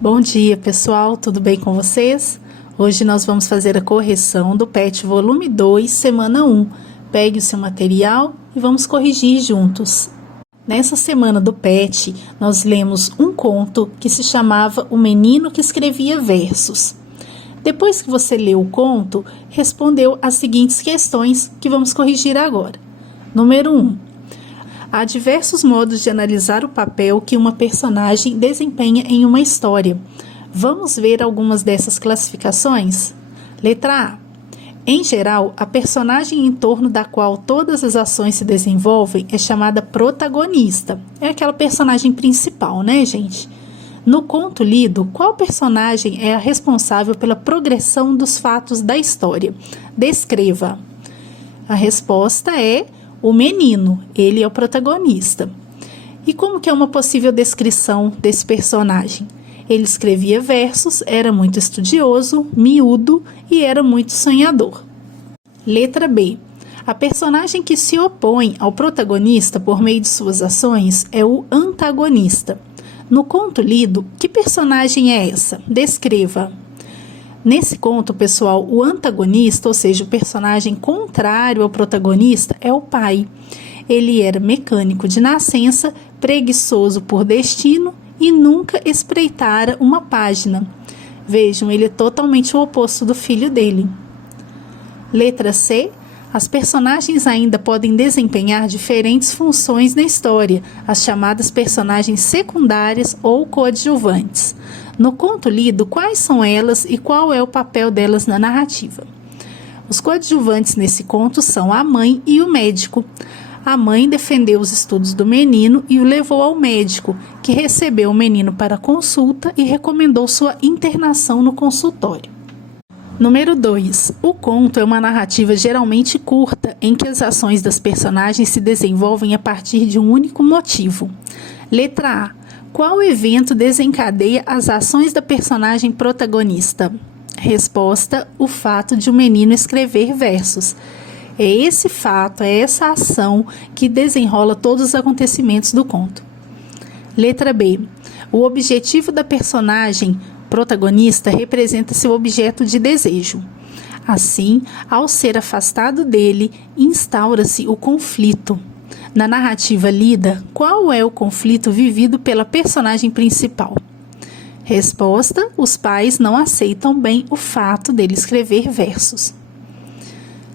Bom dia, pessoal, tudo bem com vocês? Hoje nós vamos fazer a correção do PET volume 2, semana 1. Pegue o seu material e vamos corrigir juntos. Nessa semana do PET, nós lemos um conto que se chamava O Menino que Escrevia Versos. Depois que você leu o conto, respondeu as seguintes questões que vamos corrigir agora. Número 1. Há diversos modos de analisar o papel que uma personagem desempenha em uma história. Vamos ver algumas dessas classificações? Letra A. Em geral, a personagem em torno da qual todas as ações se desenvolvem é chamada protagonista. É aquela personagem principal, né, gente? No conto lido, qual personagem é a responsável pela progressão dos fatos da história? Descreva. A resposta é o menino, ele é o protagonista. E como que é uma possível descrição desse personagem? Ele escrevia versos, era muito estudioso, miúdo e era muito sonhador. Letra B. A personagem que se opõe ao protagonista por meio de suas ações é o antagonista. No conto lido, que personagem é essa? Descreva. Nesse conto, pessoal, o antagonista, ou seja, o personagem contrário ao protagonista, é o pai. Ele era mecânico de nascença, preguiçoso por destino e nunca espreitara uma página. Vejam, ele é totalmente o oposto do filho dele. Letra C. As personagens ainda podem desempenhar diferentes funções na história, as chamadas personagens secundárias ou coadjuvantes. No conto lido, quais são elas e qual é o papel delas na narrativa? Os coadjuvantes nesse conto são a mãe e o médico. A mãe defendeu os estudos do menino e o levou ao médico, que recebeu o menino para consulta e recomendou sua internação no consultório. Número 2. O conto é uma narrativa geralmente curta, em que as ações das personagens se desenvolvem a partir de um único motivo. Letra A. Qual evento desencadeia as ações da personagem protagonista? Resposta: o fato de o menino escrever versos. É esse fato, é essa ação que desenrola todos os acontecimentos do conto. Letra B. O objetivo da personagem protagonista representa seu objeto de desejo. Assim, ao ser afastado dele, instaura-se o conflito. Na narrativa lida, qual é o conflito vivido pela personagem principal? Resposta: os pais não aceitam bem o fato dele escrever versos.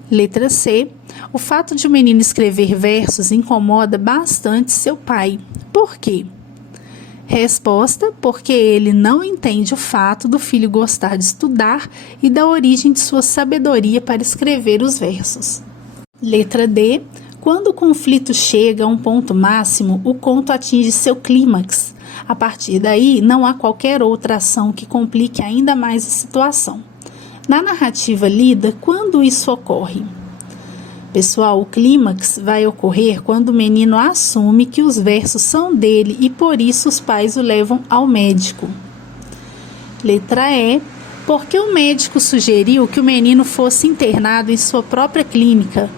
Letra C. O fato de o menino escrever versos incomoda bastante seu pai. Por quê? Resposta: porque ele não entende o fato do filho gostar de estudar e da origem de sua sabedoria para escrever os versos. Letra D. Quando o conflito chega a um ponto máximo, o conto atinge seu clímax. A partir daí, não há qualquer outra ação que complique ainda mais a situação. Na narrativa lida, quando isso ocorre? Pessoal, o clímax vai ocorrer quando o menino assume que os versos são dele e por isso os pais o levam ao médico. Letra E. Porque o médico sugeriu que o menino fosse internado em sua própria clínica?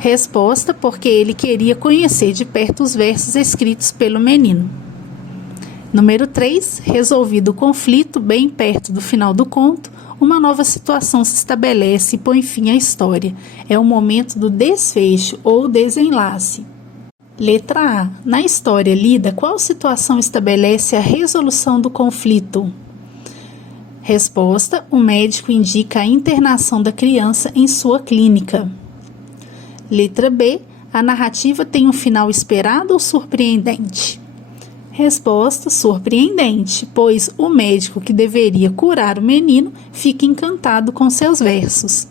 Resposta: porque ele queria conhecer de perto os versos escritos pelo menino. Número 3. Resolvido o conflito, bem perto do final do conto, uma nova situação se estabelece e põe fim à história. É o momento do desfecho ou desenlace. Letra A. Na história lida, qual situação estabelece a resolução do conflito? Resposta: o médico indica a internação da criança em sua clínica. Letra B. A narrativa tem um final esperado ou surpreendente? Resposta: surpreendente, pois o médico que deveria curar o menino fica encantado com seus versos.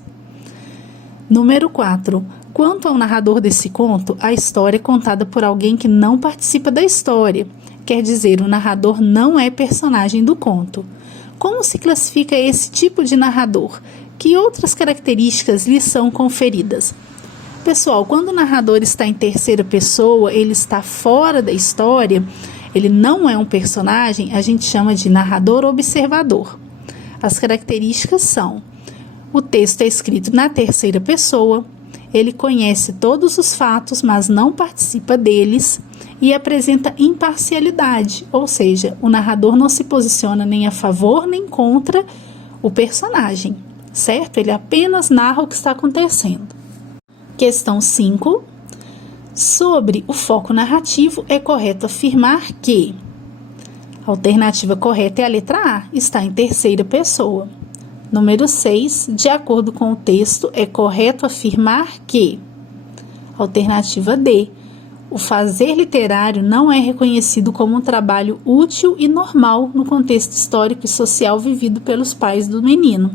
Número 4. Quanto ao narrador desse conto, a história é contada por alguém que não participa da história. Quer dizer, o narrador não é personagem do conto. Como se classifica esse tipo de narrador? Que outras características lhe são conferidas? Pessoal, quando o narrador está em terceira pessoa, ele está fora da história, ele não é um personagem, a gente chama de narrador observador. As características são: o texto é escrito na terceira pessoa, ele conhece todos os fatos, mas não participa deles, e apresenta imparcialidade, ou seja, o narrador não se posiciona nem a favor nem contra o personagem, certo? Ele apenas narra o que está acontecendo. Questão 5. Sobre o foco narrativo, é correto afirmar que a alternativa correta é a letra A, está em terceira pessoa. Número 6. De acordo com o texto, é correto afirmar que alternativa D. O fazer literário não é reconhecido como um trabalho útil e normal no contexto histórico e social vivido pelos pais do menino.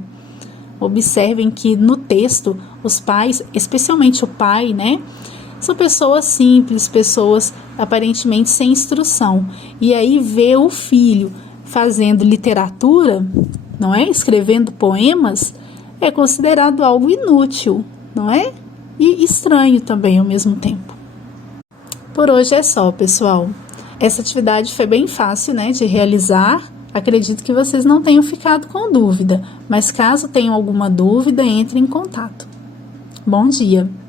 Observem que no texto, os pais, especialmente o pai, né, são pessoas simples, pessoas aparentemente sem instrução. E aí ver o filho fazendo literatura, não é? Escrevendo poemas, é considerado algo inútil, não é? E estranho também ao mesmo tempo. Por hoje é só, pessoal. Essa atividade foi bem fácil, né, de realizar. Acredito que vocês não tenham ficado com dúvida, mas caso tenham alguma dúvida, entre em contato. Bom dia!